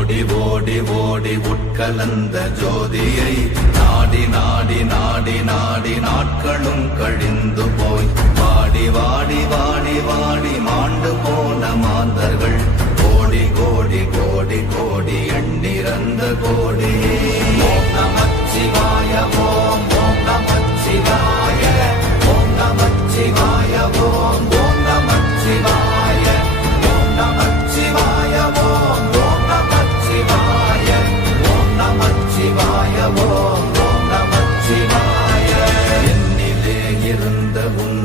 ஓடி ஓடி ஓடி உட்கலந்த ஜோதியை நாடி நாடி நாடி நாடி நாட்களும் கழிந்து போய் வாடி வாடி வாடி வாடி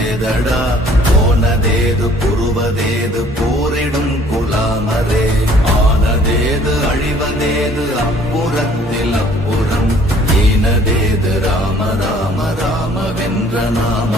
ஏதடா போனதேது புருவதேது போரிடும் குலாமரே ஆனதேது அழிவதேது அப்புறத்தில் அப்புறம் ஈனதேது ராம ராம ராம வென்ற நாம